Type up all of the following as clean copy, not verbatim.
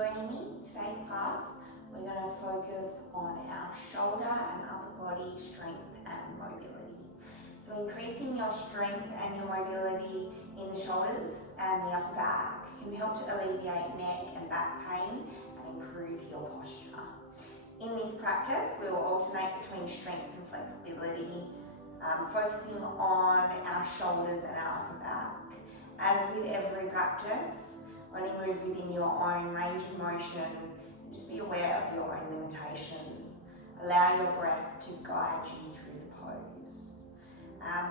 joining me. Today's class, we're going to focus on our shoulder and upper body strength and mobility. So increasing your strength and your mobility in the shoulders and the upper back can help to alleviate neck and back pain and improve your posture. In this practice, we will alternate between strength and flexibility, focusing on our shoulders and our upper back. As with every practice, only move within your own range of motion and just be aware of your own limitations. Allow your breath to guide you through the pose.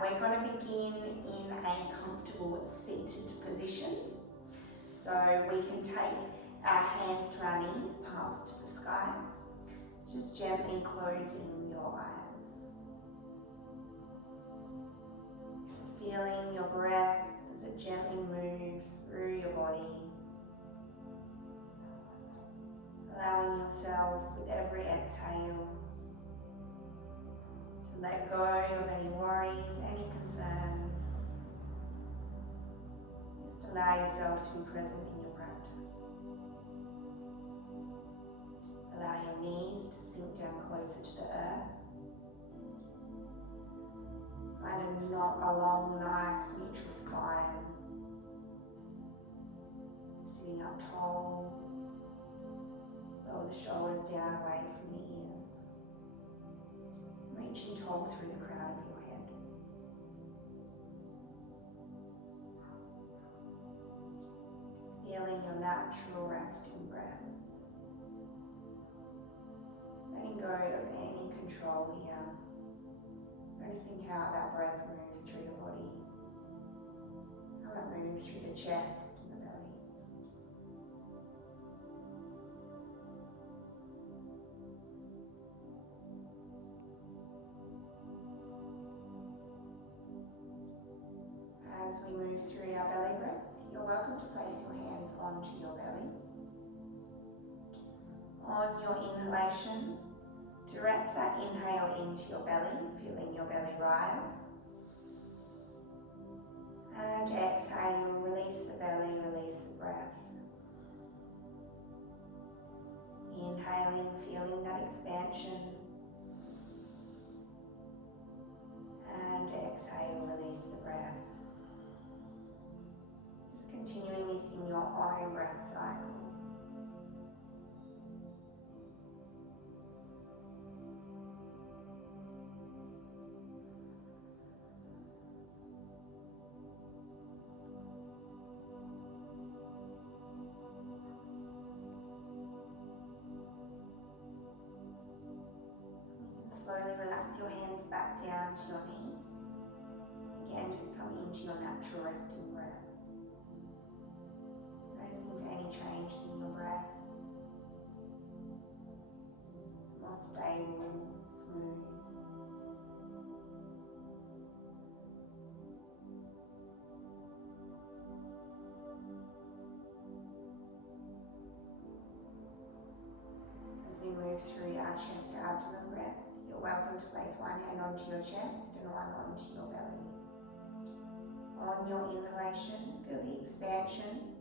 We're going to begin in a comfortable seated position. So we can take our hands to our knees, palms to the sky, just gently closing your eyes. Just feeling your breath as it gently moves through your body. Allowing yourself with every exhale to let go of any worries, any concerns. Just allow yourself to be present in your practice. Allow your knees to sink down closer to the earth. Find a long, nice, neutral spine. Sitting up tall. Lower the shoulders down away from the ears. Reaching tall through the crown of your head. Just feeling your natural resting breath. Letting go of any control here. Noticing how that breath moves through the body. How it moves through the chest and the belly. As we move through our belly breath, you're welcome to place your hands onto your belly. On your inhalation, direct that inhale into your belly, feeling your belly rise. And exhale, release the belly, release the breath. Inhaling, feeling that expansion. And exhale, release the breath. Just continuing this in your own breath cycle. Slowly relax your hands back down to your knees. Again, just come into your natural resting breath. Noticing for any changes in your breath. It's more stable, smooth. As we move through our chest to abdomen breath, you're welcome to place one hand onto your chest and one onto your belly. On your inhalation, feel the expansion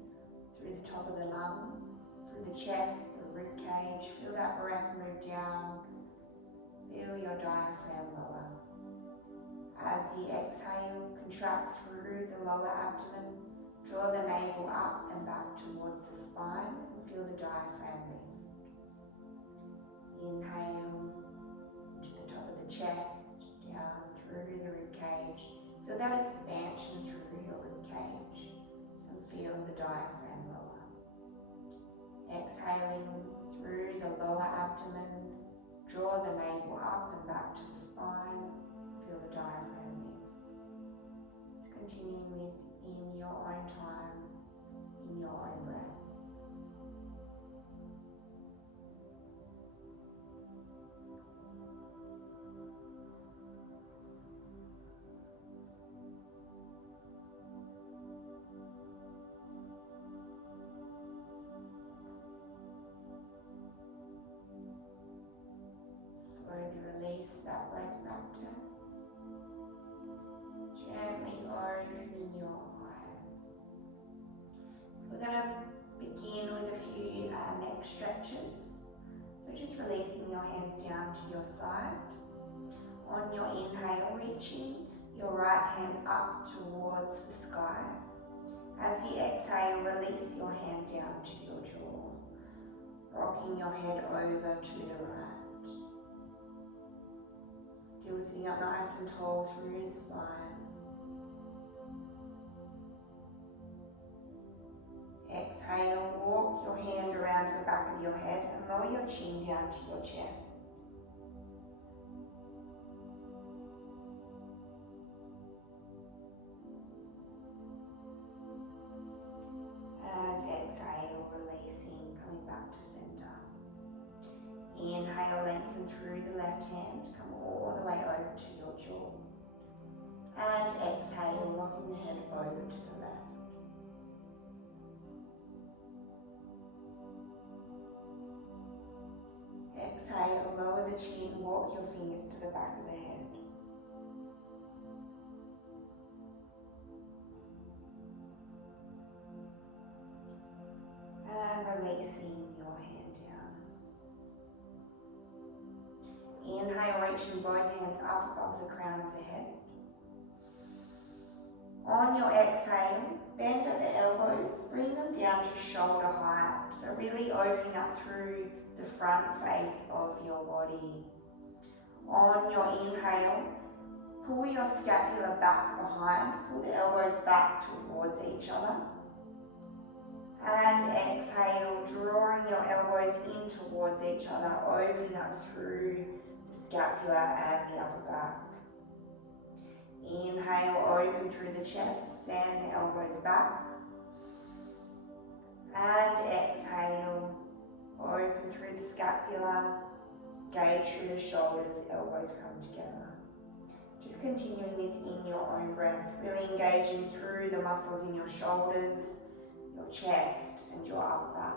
through the top of the lungs, through the chest, the rib cage. Feel that breath move down. Feel your diaphragm lower. As you exhale, contract through the lower abdomen. Draw the navel up and back towards the spine and feel the diaphragm lift. Inhale to the top of the chest, down through the rib cage. Feel that expansion through your rib cage and feel the diaphragm lower. Exhaling through the lower abdomen, draw the navel up and back to the spine, feel the diaphragm lift. Just continuing this in your own time, in your own breath. Slowly release that breath practice. Gently opening your eyes. So we're going to begin with a few stretches. So just releasing your hands down to your side. On your inhale, reaching your right hand up towards the sky. As you exhale, release your hand down to your jaw, rocking your head over to the right. Still sitting up nice and tall through the spine. Exhale, walk your hand around to the back of your head and lower your chin down to your chest. And exhale, releasing, coming back to center. Inhale, lengthen through the left hand, come all the way over to your jaw. And exhale, rocking the head over to the left. Exhale, lower the chin, walk your fingers to the back of the head. And releasing your hand down. Inhale, reaching both hands up above the crown of the head. On your exhale, bend at the elbows, bring them down to shoulder height. So really opening up through the front face of your body. On your inhale, pull your scapula back behind, pull the elbows back towards each other. And exhale, drawing your elbows in towards each other, opening up through the scapula and the upper back. Inhale, open through the chest, send the elbows back. And exhale, open through the scapula, gauge through the shoulders, elbows come together. Just continuing this in your own breath, really engaging through the muscles in your shoulders, your chest and your upper back.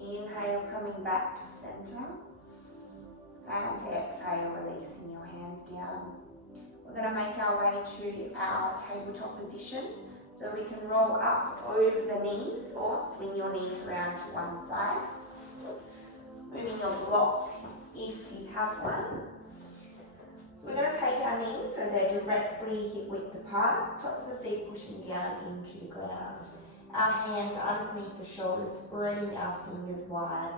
Inhale, coming back to center. And exhale, releasing your hands down. We're going to make our way to our tabletop position. So we can roll up over the knees or swing your knees around to one side. Moving your block if you have one. So we're going to take our knees so they're directly hip width apart. Tops of the feet pushing down into the ground. Our hands underneath the shoulders, spreading our fingers wide.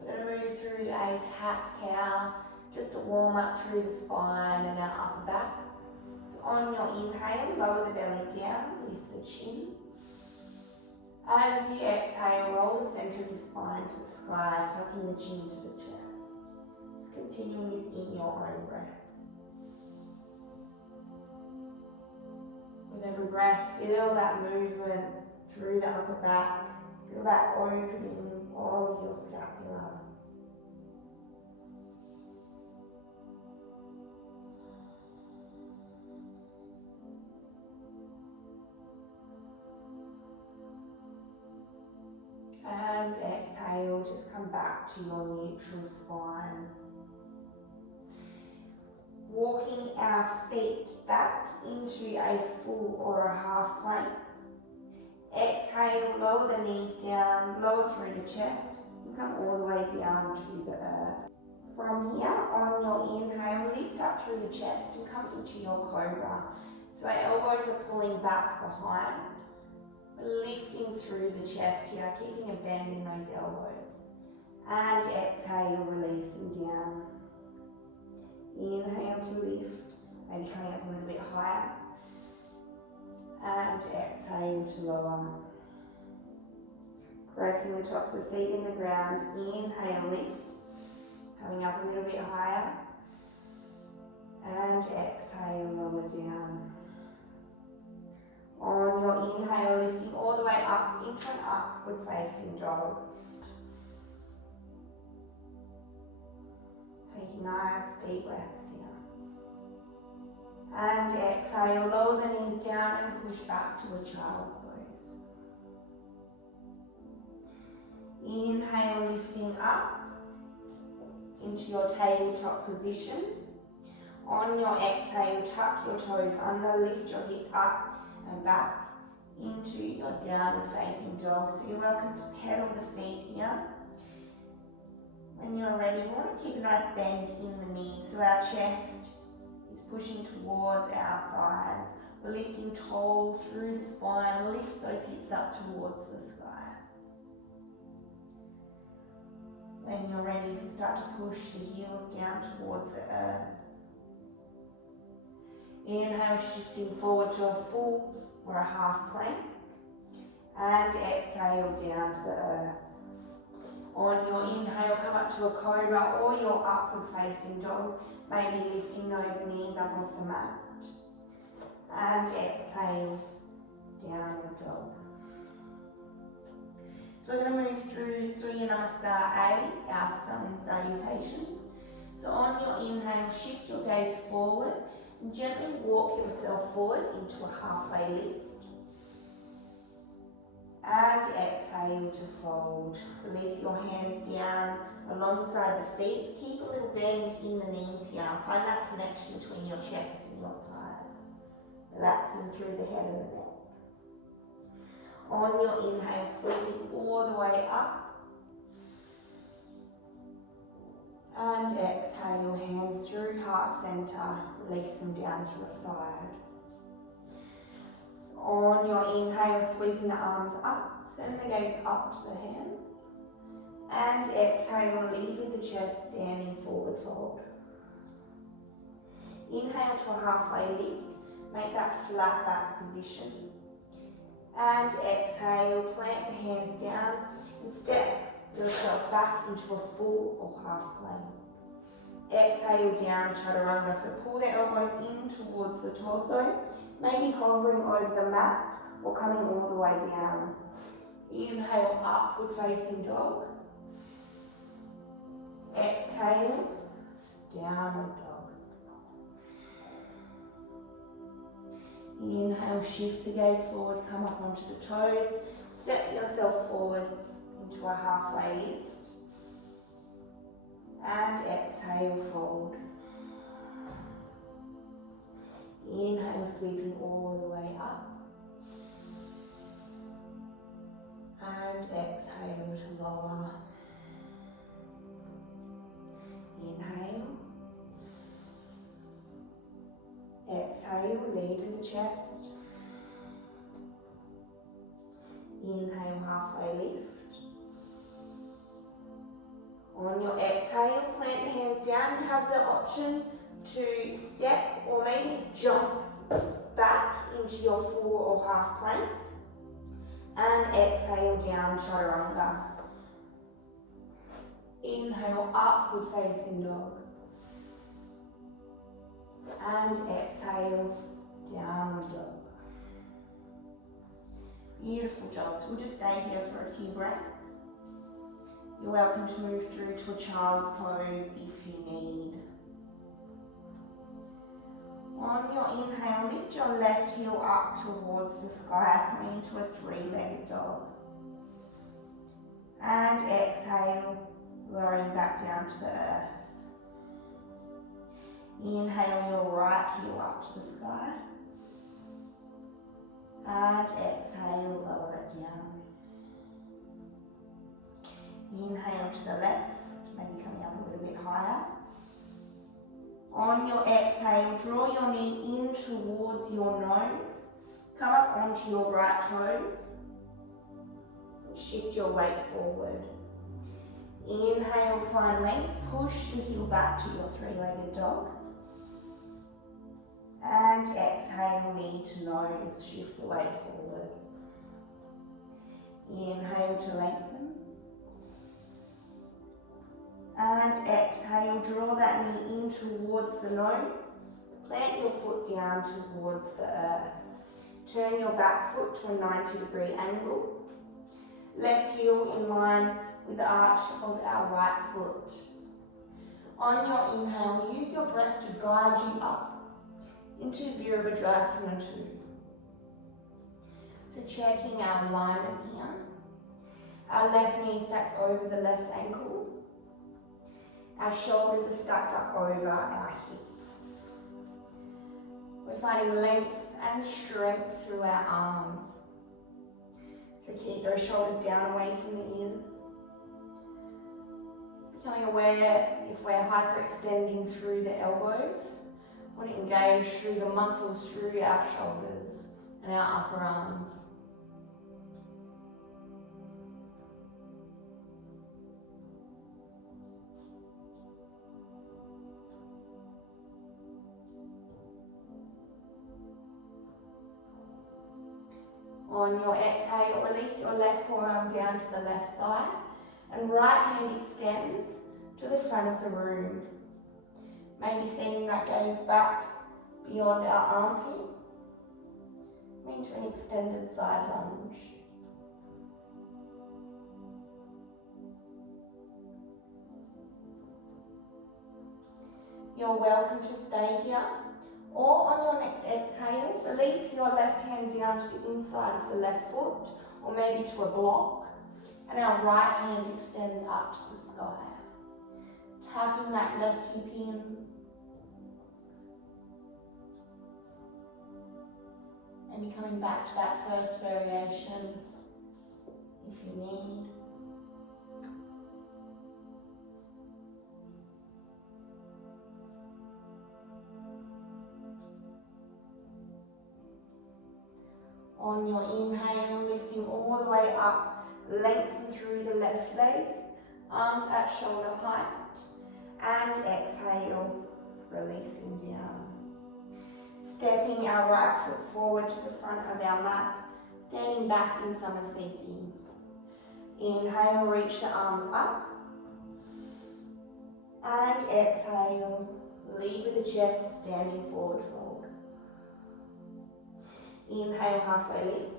We're going to move through a cat-cow, just to warm up through the spine and our upper back. So on your inhale, lower the belly down, lift the chin. As you exhale, roll the centre of the spine to the sky, tucking the chin to the chest. Just continuing this in your own breath. With every breath, feel that movement through the upper back. Feel that opening of your scapula. And exhale, just come back to your neutral spine. Walking our feet back into a full or a half plank. Exhale, lower the knees down, lower through the chest, and come all the way down to the earth. From here, on your inhale, lift up through the chest and come into your cobra. So our elbows are pulling back behind. We're lifting through the chest here, keeping a bend in those elbows. And exhale, releasing down. Inhale to lift, maybe coming up a little bit higher. And exhale to lower. Pressing the tops of the feet in the ground. Inhale, lift. Coming up a little bit higher. And exhale, lower down. On your inhale, lifting all the way up into an upward facing dog. Taking nice deep breaths here. And exhale, lower the knees down and push back to a child's pose. Inhale, lifting up into your tabletop position. On your exhale, tuck your toes under, lift your hips up and back into your downward facing dog. So you're welcome to pedal the feet here. When you're ready, we want to keep a nice bend in the knees so our chest is pushing towards our thighs. We're lifting tall through the spine, lift those hips up towards the sky. When you're ready, you can start to push the heels down towards the earth. Inhale, shifting forward to a full or a half plank. And exhale down to the earth. On your inhale, come up to a cobra or your upward facing dog, maybe lifting those knees up off the mat. And exhale, downward dog. So we're going to move through Surya Namaskar A, our sun salutation. So on your inhale, shift your gaze forward and gently walk yourself forward into a halfway lift. And exhale to fold. Release your hands down alongside the feet. Keep a little bend in the knees here. Find that connection between your chest and your thighs. Relaxing through the head and the neck. On your inhale, sweeping all the way up. And exhale, hands through heart center. Release them down to your side. On your inhale, sweeping the arms up, send the gaze up to the hands. And exhale, lead with the chest, standing forward fold. Inhale to a halfway lift, make that flat back position. And exhale, plant the hands down and step yourself back into a full or half plank. Exhale, down chaturanga, so pull the elbows in towards the torso. Maybe hovering over the mat or coming all the way down. Inhale, upward facing dog. Exhale, downward dog. Inhale, shift the gaze forward, come up onto the toes. Step yourself forward into a halfway lift. And exhale, fold. Inhale, sweeping all the way up. And exhale to lower. Inhale. Exhale, lead with the chest. Inhale, halfway lift. On your exhale, plant the hands down. You have the option to step or maybe jump back into your full or half plank. And exhale, down chaturanga. Inhale, upward facing dog. And exhale, downward dog. Beautiful job. So we'll just stay here for a few breaths. You're welcome to move through to a child's pose if you need. On your inhale, lift your left heel up towards the sky, coming into a three-legged dog. And exhale, lowering back down to the earth. Inhale your right heel up to the sky. And exhale, lower it down. Inhale to the left, maybe coming up a little bit higher. On your exhale, draw your knee in towards your nose. Come up onto your right toes. Shift your weight forward. Inhale, find length. Push the heel back to your three-legged dog. And exhale, knee to nose. Shift the weight forward. Inhale to lengthen. And exhale, draw that knee in towards the nose. Plant your foot down towards the earth. Turn your back foot to a 90-degree angle. Left heel in line with the arch of our right foot. On your inhale, use your breath to guide you up. into Virabhadrasana 2. So checking our alignment here. Our left knee stacks over the left ankle. Our shoulders are stacked up over our hips. We're finding length and strength through our arms. So keep those shoulders down away from the ears. Becoming aware if we're hyperextending through the elbows. We want to engage through the muscles through our shoulders and our upper arms. On your exhale, release your left forearm down to the left thigh and right hand extends to the front of the room. Maybe sending that gaze back beyond our armpit into an extended side lunge. You're welcome to stay here, or on your next exhale, release your left hand down to the inside of the left foot, or maybe to a block, and our right hand extends up to the sky. Tucking that left hip in. Maybe coming back to that first variation if you need. On your inhale, lifting all the way up, lengthen through the left leg, arms at shoulder height, and exhale, releasing down. Stepping our right foot forward to the front of our mat, standing back in Samasthiti. Inhale, reach the arms up, and exhale, lead with the chest, standing forward fold. Inhale, halfway lift.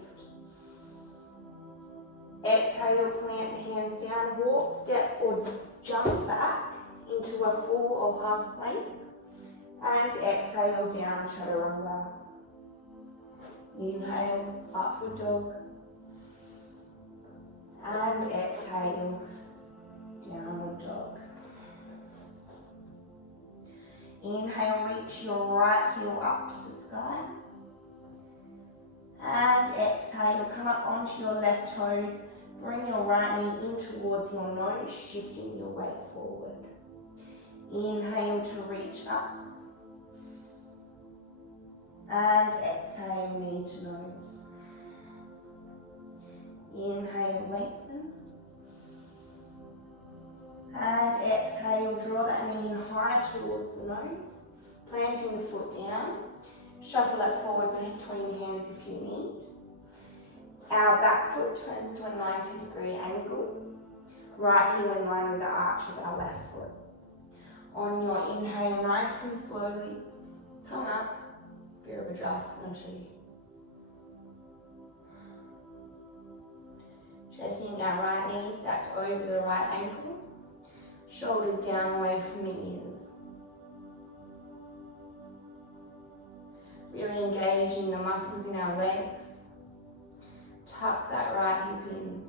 Exhale, plant the hands down, walk, step or jump back into a full or half plank. And exhale, down, chaturanga. Inhale, upward dog. And exhale, downward dog. Inhale, reach your right heel up to the sky. And exhale, come up onto your left toes. Bring your right knee in towards your nose, shifting your weight forward. Inhale to reach up. And exhale, knee to nose. Inhale, lengthen. And exhale, draw that knee in high towards the nose. Planting the foot down. Shuffle that forward between hands if you need. Our back foot turns to a 90-degree angle. Right heel in line with the arch of our left foot. On your inhale, nice and slowly, come up, Virabhadrasana 2. Checking our right knee stacked over the right ankle. Shoulders down away from the ears. Really engaging the muscles in our legs. Tuck that right hip in.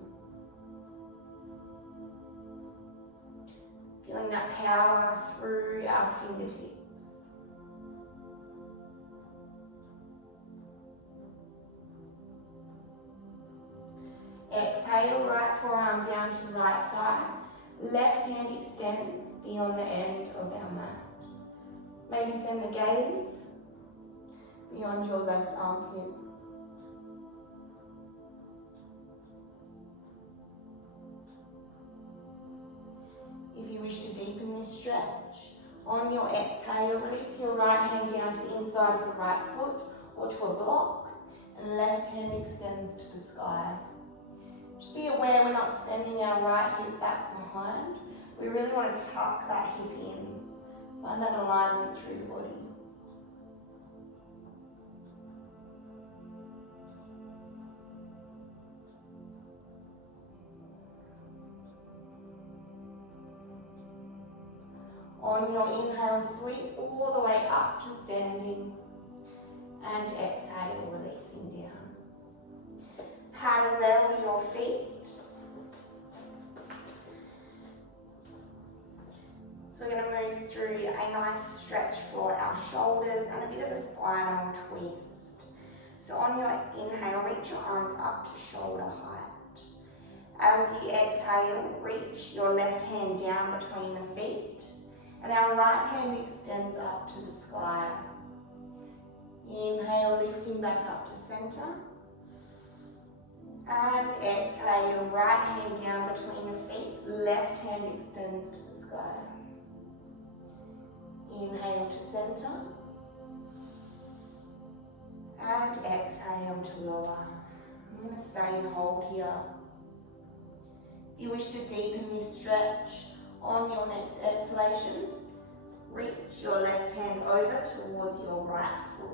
Feeling that power through our fingertips. Exhale, right forearm down to right thigh. Left hand extends beyond the end of our mat. Maybe send the gaze beyond your left armpit. If you wish to deepen this stretch, on your exhale, release your right hand down to the inside of the right foot or to a block, and left hand extends to the sky. Just be aware we're not sending our right hip back behind. We really want to tuck that hip in. Find that alignment through the body. On your inhale, sweep all the way up to standing. And exhale, releasing down. Parallel your feet. So we're going to move through a nice stretch for our shoulders and a bit of a spinal twist. So on your inhale, reach your arms up to shoulder height. As you exhale, reach your left hand down between the feet, and our right hand extends up to the sky. Inhale, lifting back up to center. And exhale, right hand down between the feet, left hand extends to the sky. Inhale to center. And exhale to lower. I'm going to stay and hold here. If you wish to deepen this stretch on your next exhalation, reach your left hand over towards your right foot.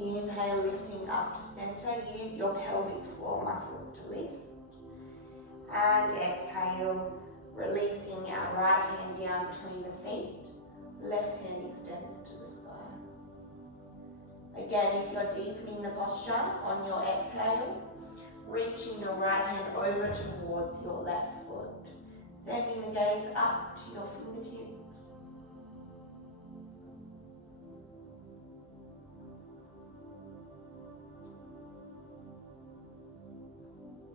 Inhale, lifting up to center. Use your pelvic floor muscles to lift. And exhale, releasing our right hand down between the feet. Left hand extends to the sky. Again, if you're deepening the posture on your exhale, reaching your right hand over towards your left foot. Sending the gaze up to your fingertips.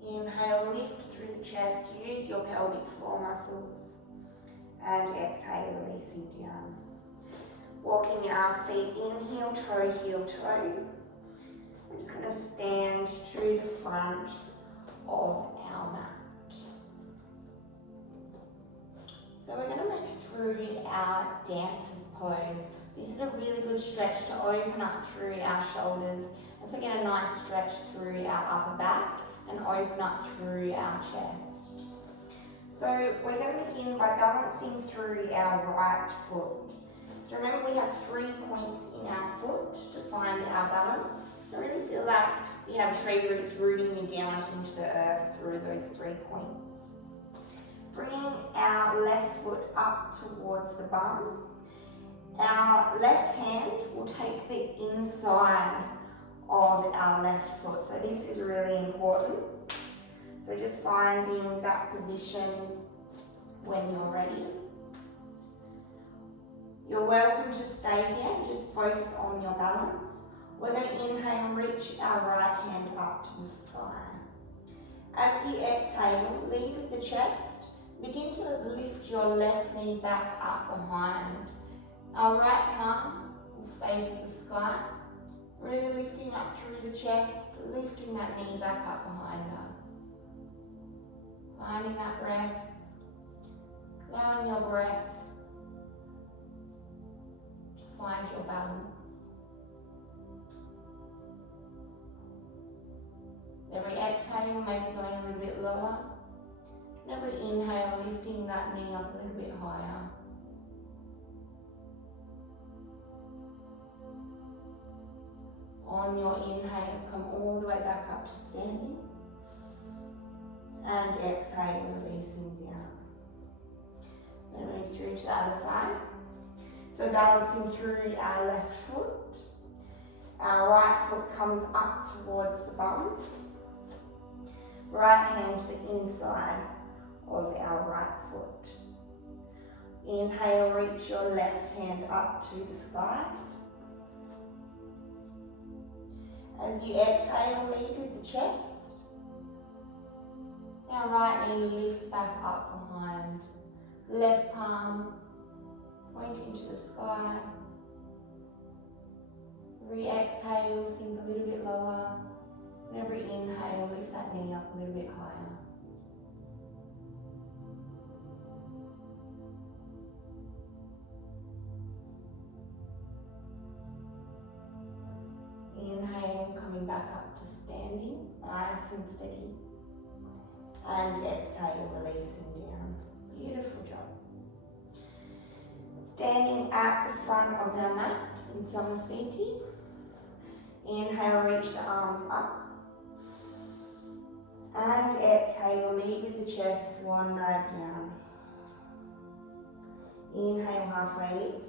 Inhale, lift through the chest, use your pelvic floor muscles. And exhale, releasing down. Walking our feet in, heel, toe. We're just going to stand to the front of our mat. So we're going to move through our dancer's pose. This is a really good stretch to open up through our shoulders. Also get a nice stretch through our upper back and open up through our chest. So we're going to begin by balancing through our right foot. So remember, we have 3 points in our foot to find our balance. So really feel like we have tree roots rooting you down into the earth through those 3 points. Bringing our left foot up towards the bum. Our left hand will take the inside of our left foot. So this is really important. So just finding that position when you're ready. You're welcome to stay here, just focus on your balance. We're going to inhale, reach our right hand up to the sky. As you exhale, lead with the chest. Begin to lift your left knee back up behind. Our right palm will face the sky. Really lifting up through the chest, lifting that knee back up behind us. Finding that breath, allowing your breath to find your balance. Every exhale, maybe going a little bit lower. And every inhale, lifting that knee up a little bit higher. On your inhale, come all the way back up to standing. And exhale, releasing down. Then move through to the other side. So balancing through our left foot. Our right foot comes up towards the bum. Right hand to the inside of our right foot. Inhale, reach your left hand up to the sky. As you exhale, lead with the chest. Our right knee lifts back up behind. Left palm pointing to the sky. Every exhale, sink a little bit lower. And every inhale, lift that knee up a little bit higher. Inhale, coming back up to standing, nice and steady. And exhale, releasing down. Beautiful job. Standing at the front of our mat in Sammy. Inhale, reach the arms up. And exhale, lead with the chest, swan dive down. Inhale, halfway lift.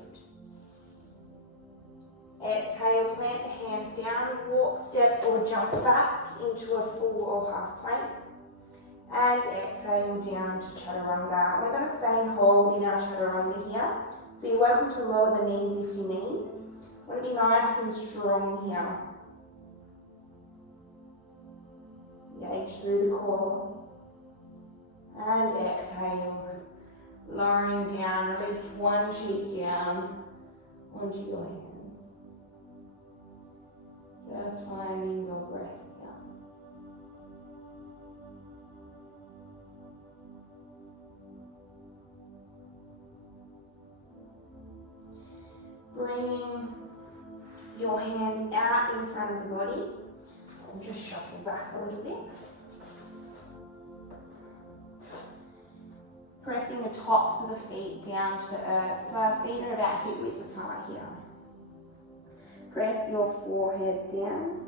Exhale, plant the hands down, walk, step or jump back into a full or half plank. And exhale down to chaturanga. We're going to stay and hold in our chaturanga here. So you're welcome to lower the knees if you need. Want to be nice and strong here. Engage through the core. And exhale, lowering down, release one cheek down onto your hands. Just finding your breath here. Bringing your hands out in front of the body and just shuffle back a little bit. Pressing the tops of the feet down to earth, so our feet are about hip width apart here. Press your forehead down.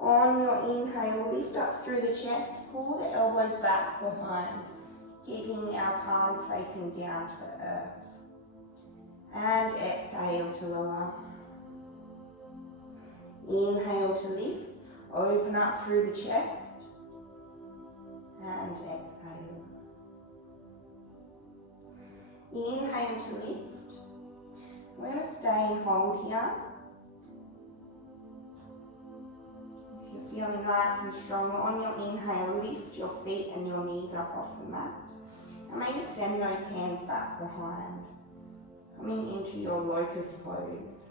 On your inhale, lift up through the chest, pull the elbows back behind, keeping our palms facing down to earth. And exhale to lower. Inhale to lift, open up through the chest, and exhale. Inhale to lift. We're going to stay and hold here. If you're feeling nice and strong, on your inhale, lift your feet and your knees up off the mat. And maybe send those hands back behind, coming into your locust pose.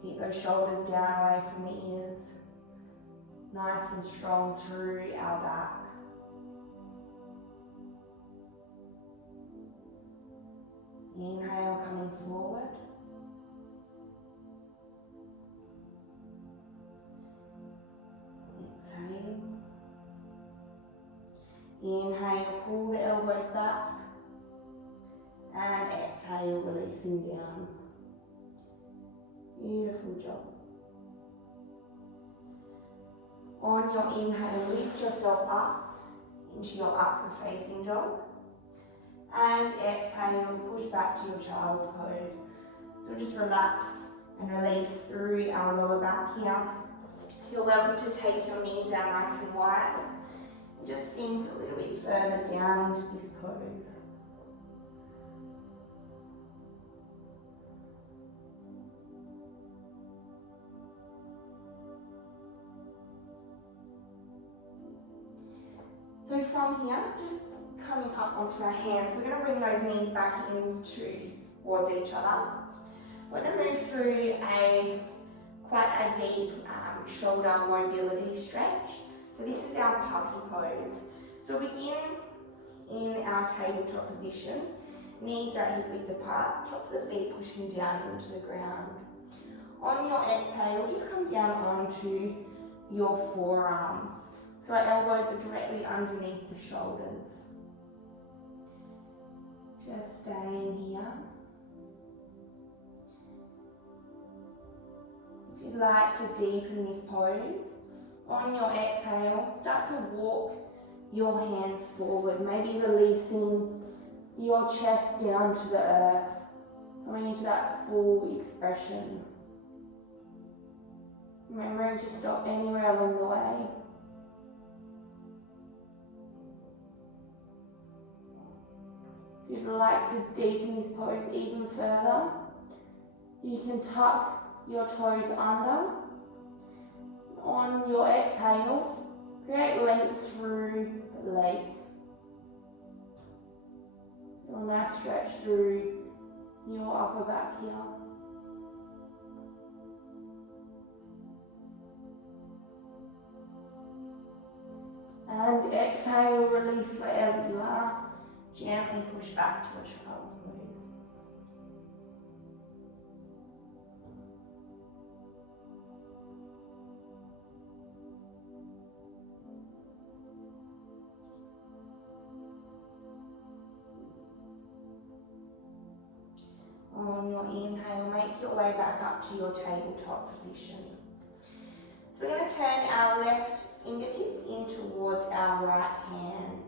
Keep those shoulders down away from the ears. Nice and strong through our back. Inhale, coming forward. Exhale. Inhale, pull the elbows back. And exhale, releasing down. Beautiful job. On your inhale, lift yourself up into your upward facing dog. And exhale, push back to your child's pose. So just relax and release through our lower back here. You're welcome to take your knees out nice and wide. And just sink a little bit further down into this pose. So from here, just coming up onto our hands, we're going to bring those knees back towards each other. We're going to move through quite a deep shoulder mobility stretch. So this is our puppy pose. So begin in our tabletop position. Knees are hip width apart, tops of the feet pushing down into the ground. On your exhale, just come down onto your forearms. So our elbows are directly underneath the shoulders. Just staying here. If you'd like to deepen this pose, on your exhale, start to walk your hands forward, maybe releasing your chest down to the earth, coming into that full expression. Remembering to stop anywhere along the way. If you'd like to deepen this pose even further, you can tuck your toes under. On your exhale, create length through the legs. Feel a nice stretch through your upper back here. And exhale, release wherever you are. Gently push back to a child's pose. On your inhale, make your way back up to your tabletop position. So we're going to turn our left fingertips in towards our right hand.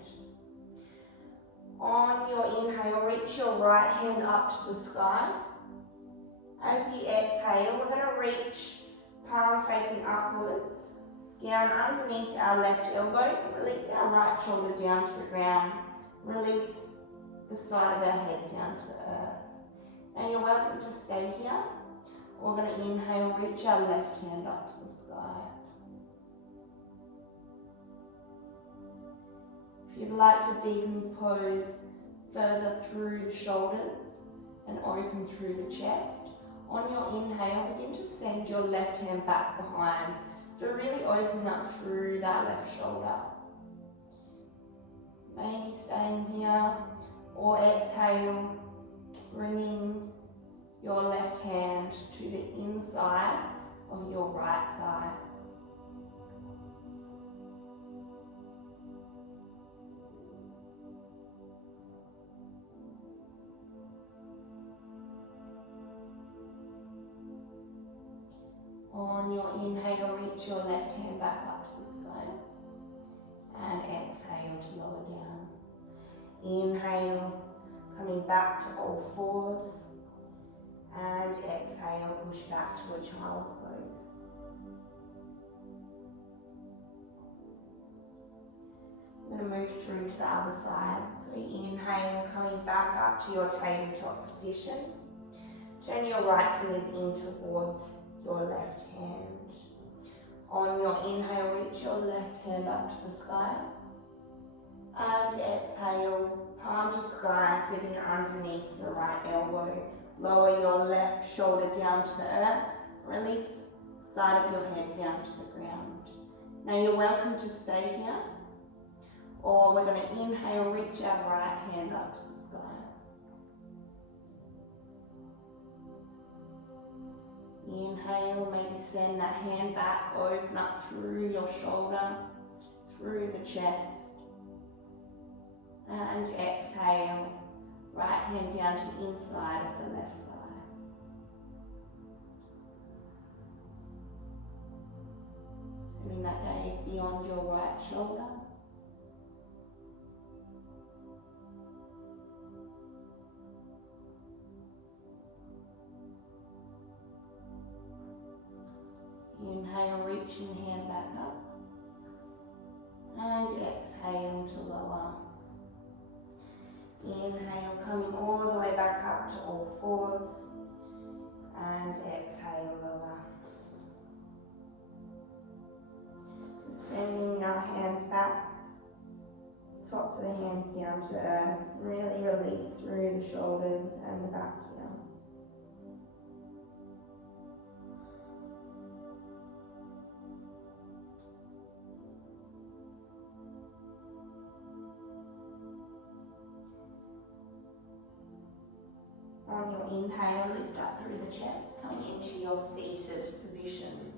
On your inhale, reach reach your right hand up to the sky. As you exhale, we're going to reach palm facing upwards, down underneath our left elbow, release our right shoulder down to the ground, release the side of our head down to the earth. Now you're welcome to stay here. We're going to inhale, reach our left hand up to the sky. If you'd like to deepen this pose further through the shoulders and open through the chest, on your inhale, begin to send your left hand back behind. So really opening up through that left shoulder. Maybe staying here, or exhale, bringing your left hand to the inside of your right thigh. On your inhale, reach your left hand back up to the sky and exhale to lower down. Inhale, coming back to all fours, and exhale, push back to a child's pose. We're going to move through to the other side. So inhale, coming back up to your tabletop position. Turn your right fingers in towards your left hand. On your inhale, reach your left hand up to the sky. And exhale, palm to sky, sitting underneath the right elbow. Lower your left shoulder down to the earth. Release side of your head down to the ground. Now you're welcome to stay here. Or we're going to inhale, reach our right hand up to the sky. Inhale, maybe send that hand back, open up through your shoulder, through the chest. And exhale, right hand down to the inside of the left thigh. Sending that gaze beyond your right shoulder. Inhale, reaching the hand back up. And exhale to lower. Inhale, coming all the way back up to all fours. And exhale, lower. Sending our hands back. Tops of the hands down to earth. Really release through the shoulders and the back here. On your inhale, lift up through the chest, coming into your seated position.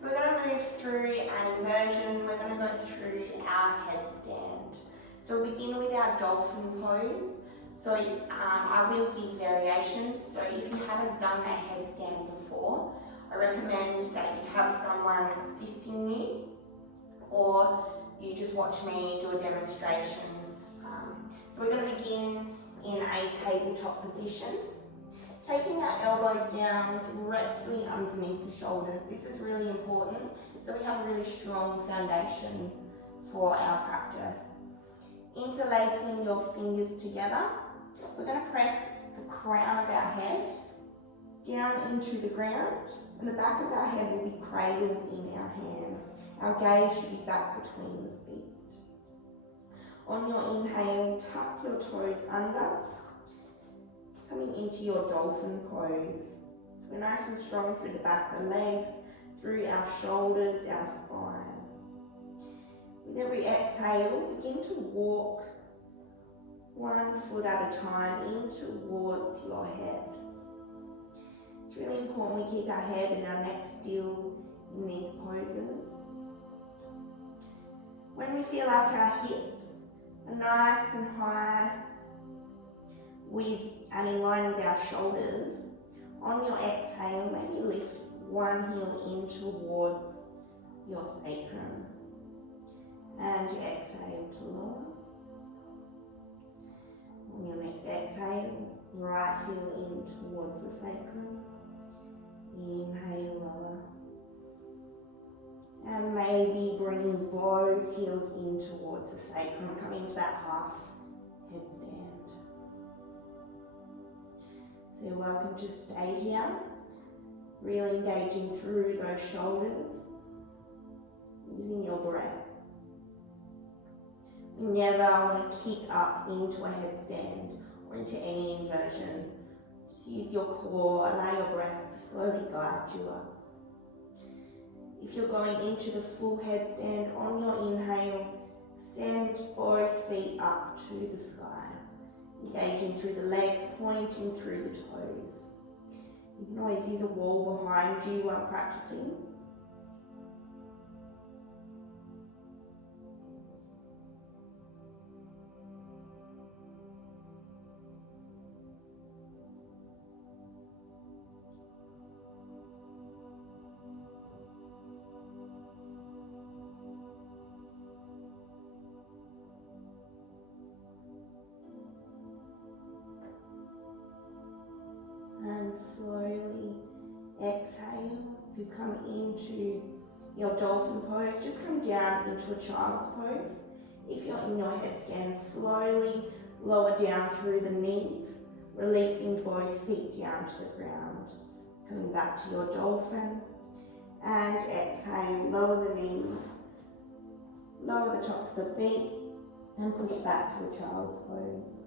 So we're going to move through an inversion. We're going to go through our headstand. So we begin with our dolphin pose. So I will give variations. So if you haven't done that headstand before, I recommend that you have someone assisting you, or you just watch me do a demonstration. So we're going to begin in a tabletop position, taking our elbows down directly underneath the shoulders. This is really important, so we have a really strong foundation for our practice. Interlacing your fingers together, we're going to press the crown of our head down into the ground, and the back of our head will be cradled in our hands. Our gaze should be back between the feet. On your inhale, tuck your toes under, coming into your dolphin pose. So we're nice and strong through the back of the legs, through our shoulders, our spine. With every exhale, begin to walk 1 foot at a time in towards your head. It's really important we keep our head and our neck still in these poses. When we feel like our hips are nice and high with and in line with our shoulders, on your exhale, maybe lift one heel in towards your sacrum. And exhale to lower. On your next exhale, right heel in towards the sacrum. Inhale, lower. And maybe bringing both heels in towards the sacrum, coming to that half headstand. So you're welcome to stay here, really engaging through those shoulders, using your breath. We never want to kick up into a headstand or into any inversion. Just use your core, allow your breath to slowly guide you up. If you're going into the full headstand, on your inhale, send both feet up to the sky, engaging through the legs, pointing through the toes. You can always use a wall behind you while practicing. And slowly exhale. If you come into your dolphin pose, just come down into a child's pose. If you're in your headstand, slowly lower down through the knees, releasing both feet down to the ground. Coming back to your dolphin. And exhale, lower the knees, lower the tops of the feet, and push back to a child's pose.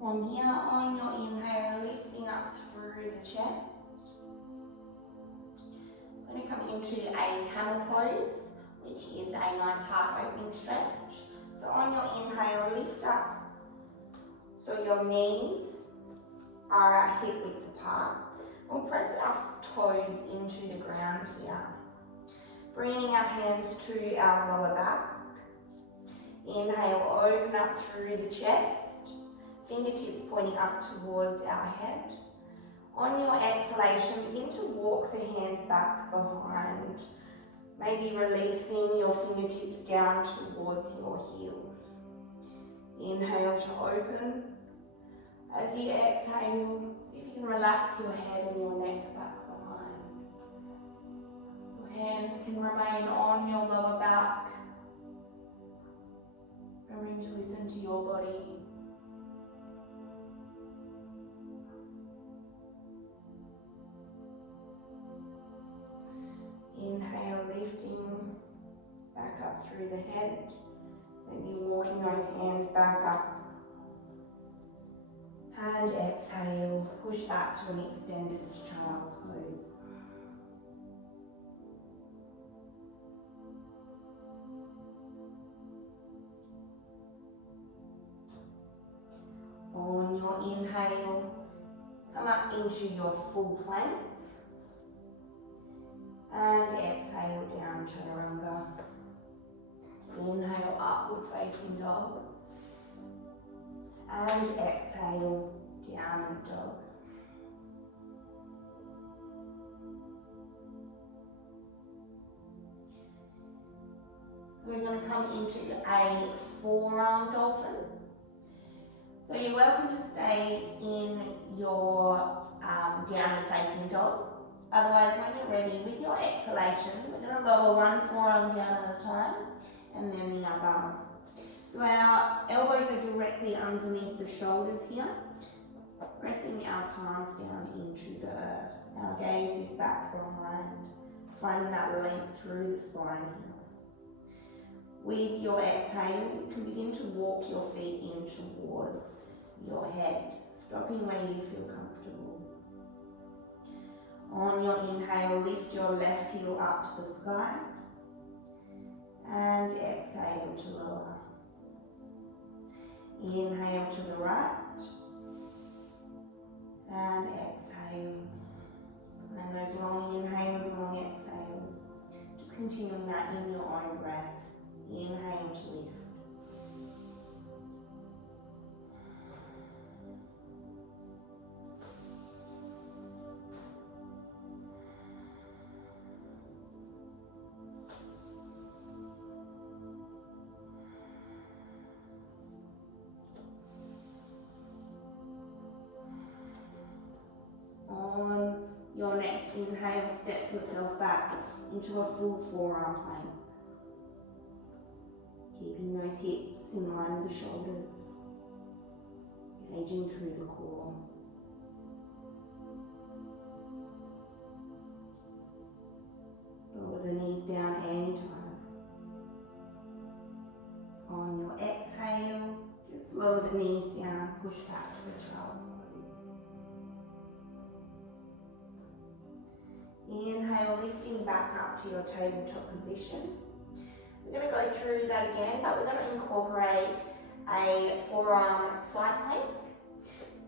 From here, on your inhale, lifting up through the chest. We're going to come into a camel pose, which is a nice heart opening stretch. So on your inhale, lift up so your knees are at hip width apart. We'll press our toes into the ground here. Bringing our hands to our lower back. Inhale, open up through the chest. Fingertips pointing up towards our head. On your exhalation, begin to walk the hands back behind, maybe releasing your fingertips down towards your heels. Inhale to open. As you exhale, see if you can relax your head and your neck back behind. Your hands can remain on your lower back. Remembering to listen to your body. Inhale, lifting back up through the head, maybe walking those hands back up. And exhale, push back to an extended child's pose. On your inhale, come up into your full plank. And exhale down, chaturanga. Inhale, upward facing dog. And exhale, downward dog. So we're going to come into a forearm dolphin. So you're welcome to stay in your downward facing dog. Otherwise, when you're ready, with your exhalation, we're going to lower one forearm down at a time and then the other. So our elbows are directly underneath the shoulders here, pressing our palms down into the earth. Our gaze is back behind, finding that length through the spine here. With your exhale, you can begin to walk your feet in towards your head, stopping where you feel comfortable. On your inhale, lift your left heel up to the sky and exhale to lower. Inhale to the right and exhale. And those long inhales and long exhales, just continuing that in your own breath. Inhale to lift. your next inhale, step yourself back into a full forearm plank. Keeping those hips in line with the shoulders, engaging through the core. Lower the knees down anytime. On your exhale, just lower the knees down, push back to a child's pose. Inhale, lifting back up to your tabletop position. We're going to go through that again, but we're going to incorporate a forearm side plank.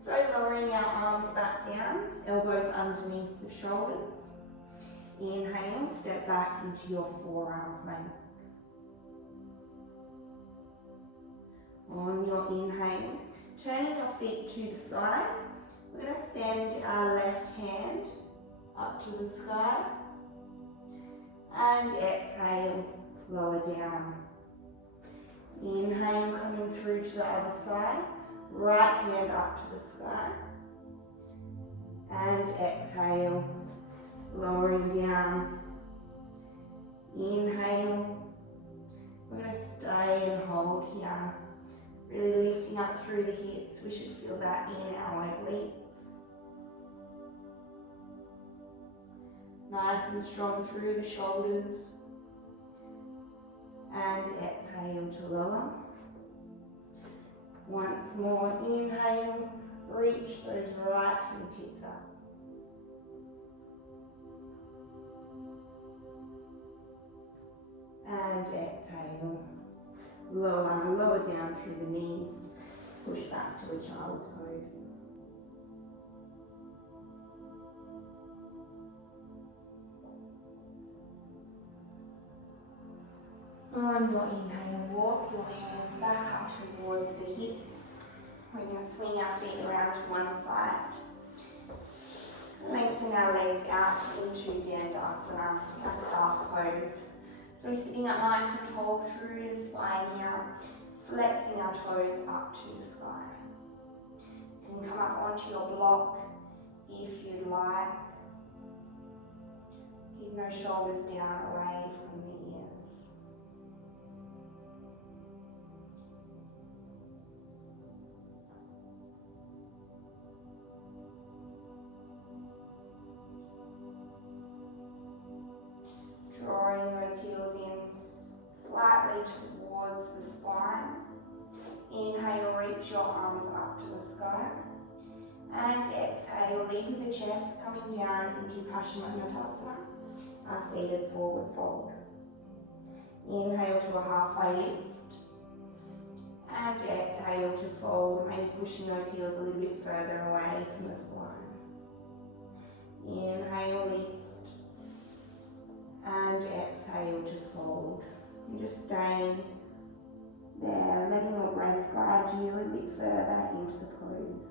So lowering our arms back down, elbows underneath the shoulders. Inhale, step back into your forearm plank. On your inhale, turning your feet to the side, we're going to send our left hand up to the sky. And exhale, lower down. Inhale, coming through to the other side. Right hand up to the sky. And exhale, lowering down. Inhale. We're going to stay and hold here. Really lifting up through the hips. We should feel that in our obliques. Nice and strong through the shoulders. And exhale to lower. Once more, inhale, reach those right fingertips up. And exhale, lower down through the knees, push back to a child's pose. On your inhale, walk your hands back up towards the hips. We're going to swing our feet around to one side. Lengthen our legs out into Dandasana, our staff pose. So we're sitting up nice and tall through the spine here, flexing our toes up to the sky. You can come up onto your block if you'd like. Keep those shoulders down away from the ears. Drawing those heels in slightly towards the spine. Inhale, reach your arms up to the sky. And exhale, lead with the chest coming down into Paschimottanasana, our seated forward fold. Inhale to a halfway lift. And exhale to fold, maybe pushing those heels a little bit further away from the spine. Inhale, lift. And exhale to fold. And just staying there, letting your breath guide you a little bit further into the pose.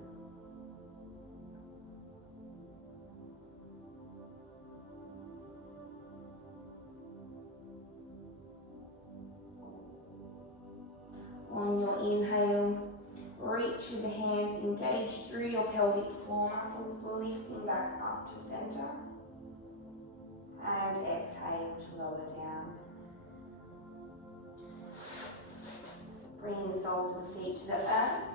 On your inhale, reach with the hands engaged through your pelvic floor muscles, lifting back up to center. And exhale to lower down. Bringing the soles of the feet to the earth.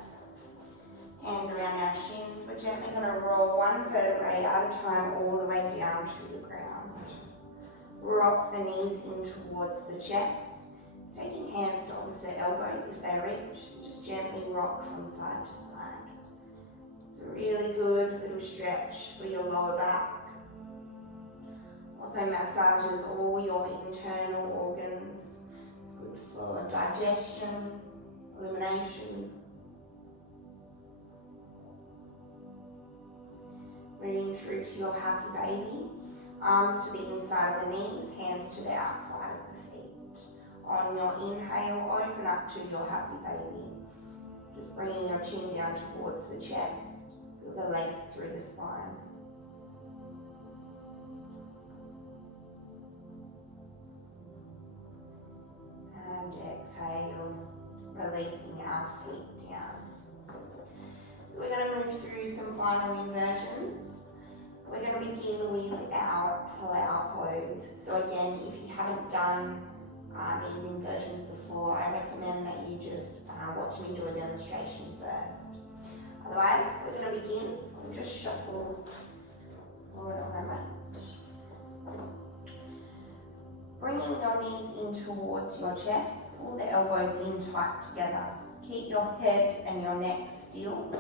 Hands around our shins. We're gently going to roll one vertebrae at a time all the way down to the ground. Rock the knees in towards the chest. Taking hands to opposite elbows if they reach. Just gently rock from side to side. It's a really good little stretch for your lower back. Also massages all your internal organs. It's good for digestion, elimination. Moving through to your happy baby. Arms to the inside of the knees, hands to the outside of the feet. On your inhale, open up to your happy baby. Just bringing your chin down towards the chest. Feel the length through the spine. And exhale, releasing our feet down. So we're going to move through some final inversions. We're going to begin with our plow pose. So again, if you haven't done these inversions before, I recommend that you just watch me do a demonstration first. Otherwise, we're going to begin. I'll just shuffle forward on my mat. Bringing your knees in towards your chest, pull the elbows in tight together. Keep your head and your neck still.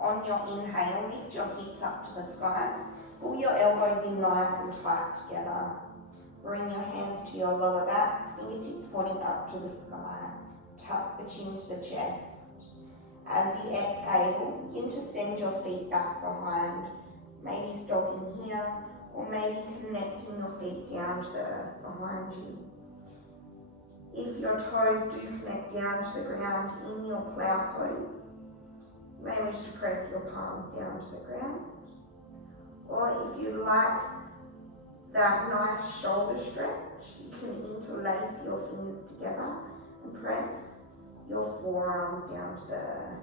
On your inhale, lift your hips up to the sky. Pull your elbows in nice and tight together. Bring your hands to your lower back, fingertips pointing up to the sky. Tuck the chin to the chest. As you exhale, begin to send your feet back behind, maybe stopping here, or maybe connecting your feet down to the earth behind you. If your toes do connect down to the ground in your plow pose, you may wish to press your palms down to the ground. Or if you like that nice shoulder stretch, you can interlace your fingers together and press your forearms down to the earth.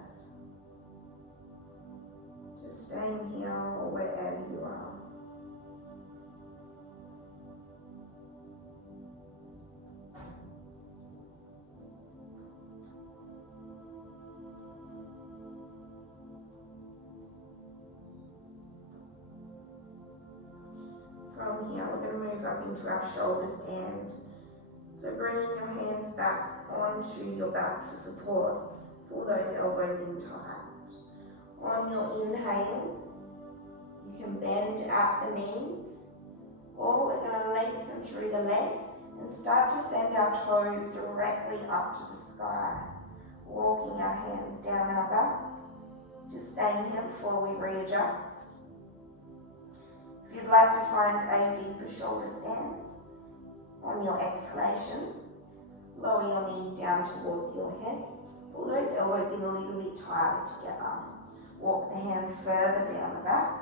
Just staying here or wherever you are. From here, we're going to move up into our shoulder stand. So bringing your hands back onto your back for support. Pull those elbows in tight. On your inhale, you can bend at the knees, or we're going to lengthen through the legs and start to send our toes directly up to the sky. Walking our hands down our back. Just staying here before we readjust. If you'd like to find a deeper shoulder stand, on your exhalation, lower your knees down towards your head. Pull those elbows in a little bit tighter together. Walk the hands further down the back,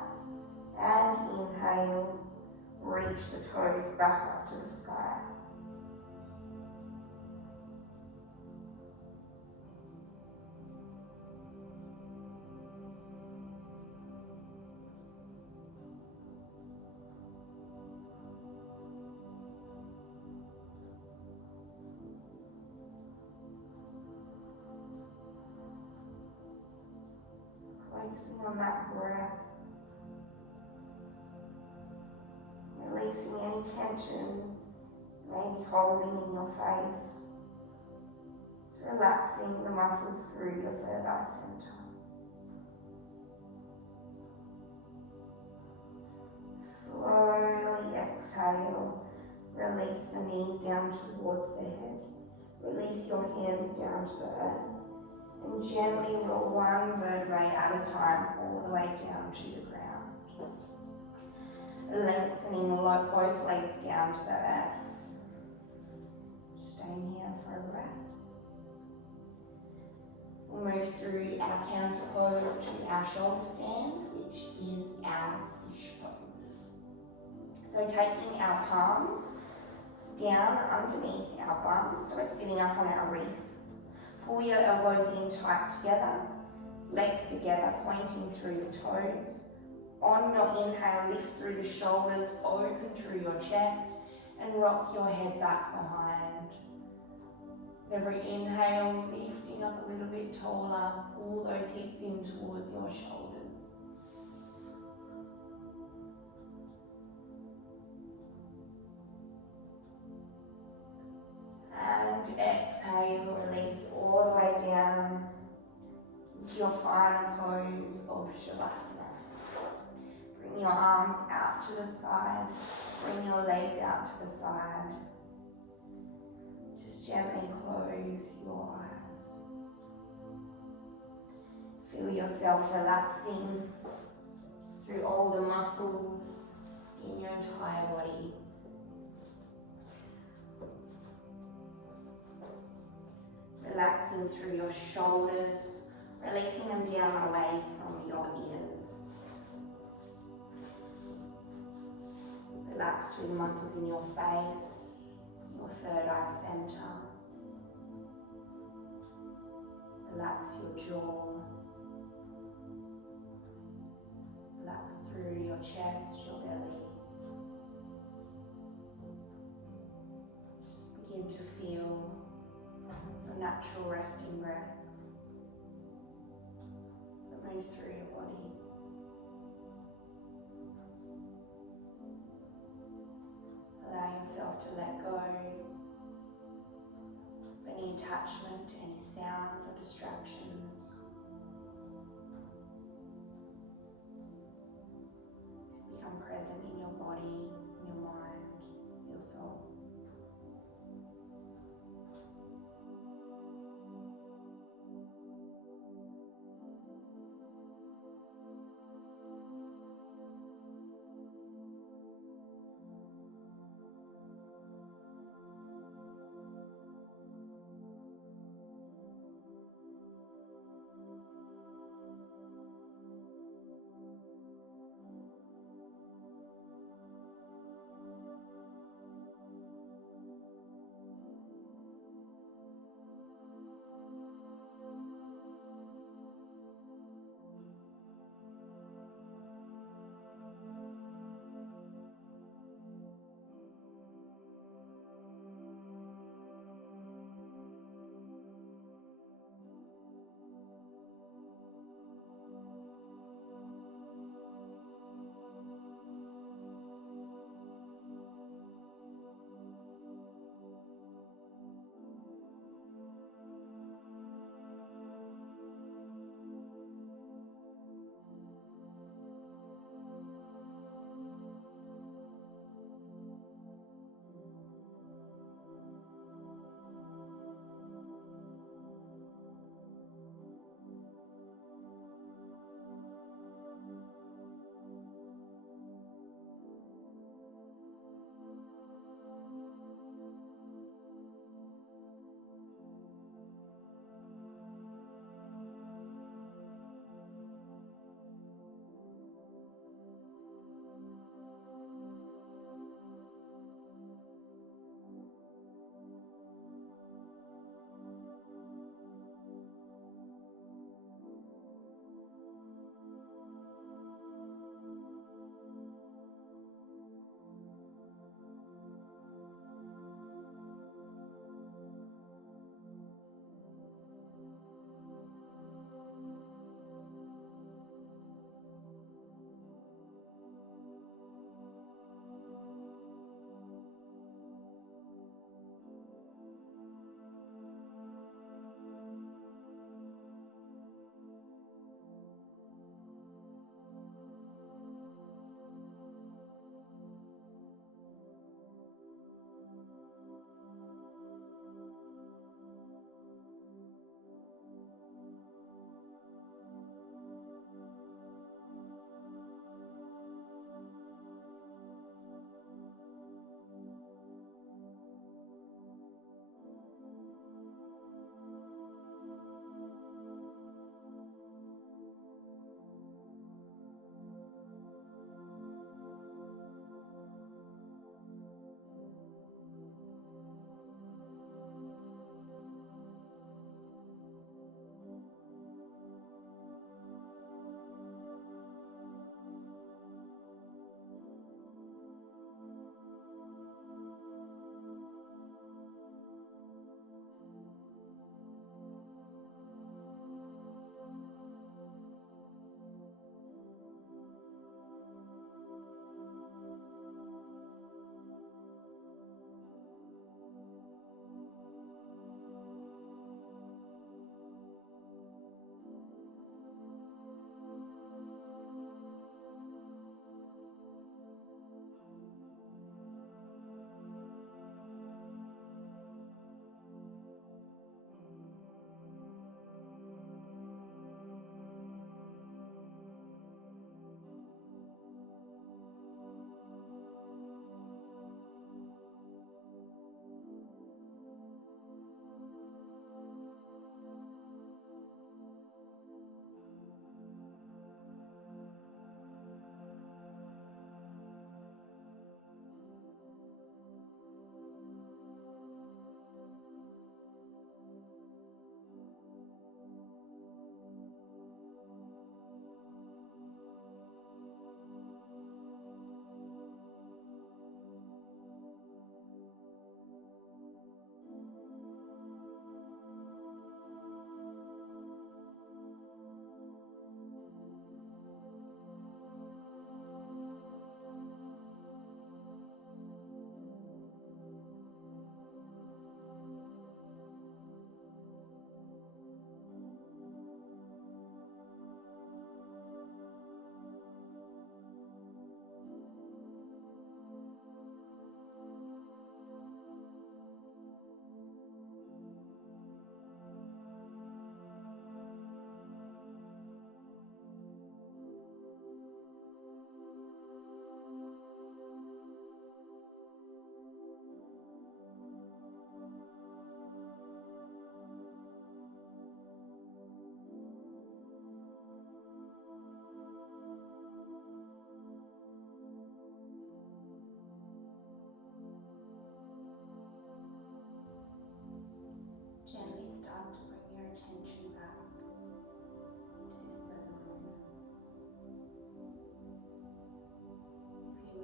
and inhale, reach the toes back up to the sky. Focusing on that breath, releasing any tension, maybe holding in your face. It's relaxing the muscles through your third eye center. Slowly exhale, release the knees down towards the head, release your hands down to the earth. And gently roll one vertebrae at a time all the way down to the ground. Lengthening both legs down to the earth. Staying here for a breath. We'll move through our counter pose to our shoulder stand, which is our fish pose. So taking our palms down underneath our bum, so we're sitting up on our wrists. Pull your elbows in tight together, legs together, pointing through the toes. On your inhale, lift through the shoulders, open through your chest, and rock your head back behind. Every inhale, lifting up a little bit taller, pull those hips in towards your shoulders. And exhale, release all the way down into your final pose of Shavasana. Bring your arms out to the side, bring your legs out to the side. Just gently close your eyes. Feel yourself relaxing through all the muscles in your entire body. Relaxing through your shoulders, releasing them down away from your ears. Relax through the muscles in your face, your third eye center. Relax your jaw. Relax through your chest, your belly. Just begin to feel your natural resting breath as it moves through your body. Allow yourself to let go of any attachment to any sounds or distractions. Just become present in your body, in your mind, your soul.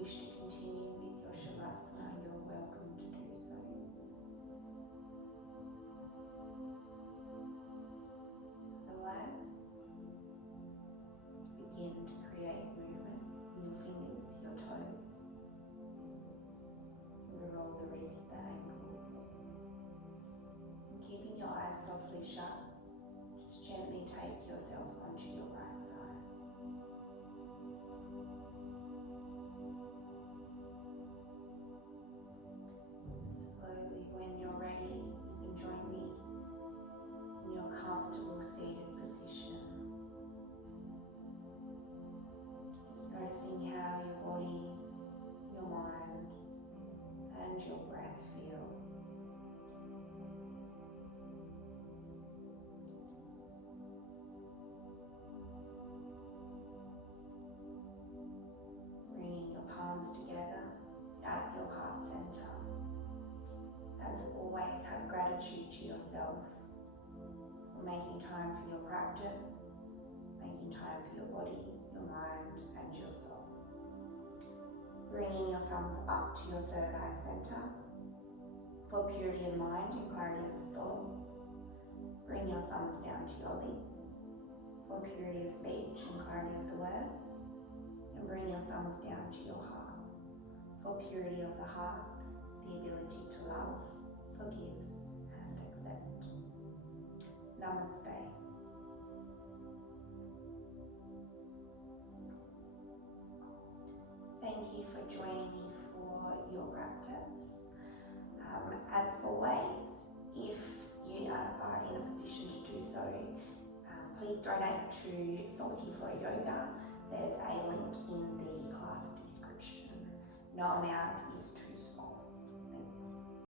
wish to continue with your Shavasana, you're welcome to do so. Otherwise, begin to create movement in your fingers, your toes. Roll the wrists, the ankles. And keeping your eyes softly shut, just gently take yourself onto your right side. Slowly, when you're ready, you can join me in your comfortable seated position. Just noticing how your body, your mind, and your breath feel. Bringing your palms together at your heart center. As always, have gratitude to yourself for making time for your practice, making time for your body, your mind, and your soul. Bringing your thumbs up to your third eye center for purity of mind and clarity of thoughts. Bring your thumbs down to your lips for purity of speech and clarity of the words. And bring your thumbs down to your heart for purity of the heart, the ability to love, forgive, and accept. Namaste. Thank you for joining me for your practice. As always, if you are in a position to do so, please donate to Salty Flow Yoga. There's a link in the class description. No amount is too